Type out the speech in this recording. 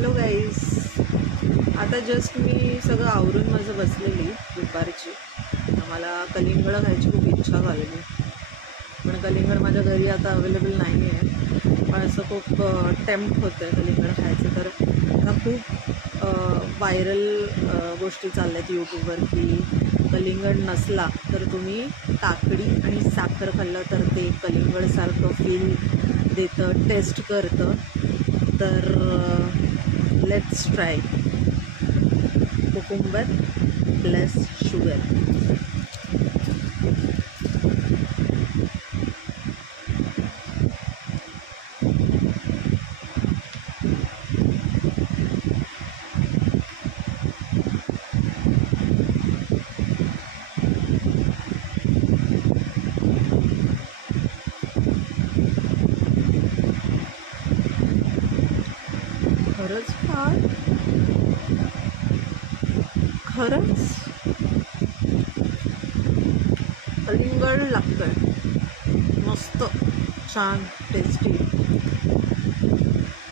Hello guys, आता just मी सगळं आवरून माझं बसलेली दुपारची. मला कलिंगड खायची खूप इच्छा झालेली, पण कलिंगड माझ्या घरी आता अवेलेबल नाही आहे. पण असं खूप टेम्प्ट होतं आहे कलिंगड खायचं. तर आता खूप व्हायरल गोष्टी चालल्या आहेत यूट्यूबवर की कलिंगड नसला तर तुम्ही काकडी आणि साखर खाल्लं तर ते कलिंगडसारखं फील देतं, टेस्ट करतं. तर let's try cucumber plus sugar. खरंच कलिंगड लागतंय, मस्त छान टेस्टी.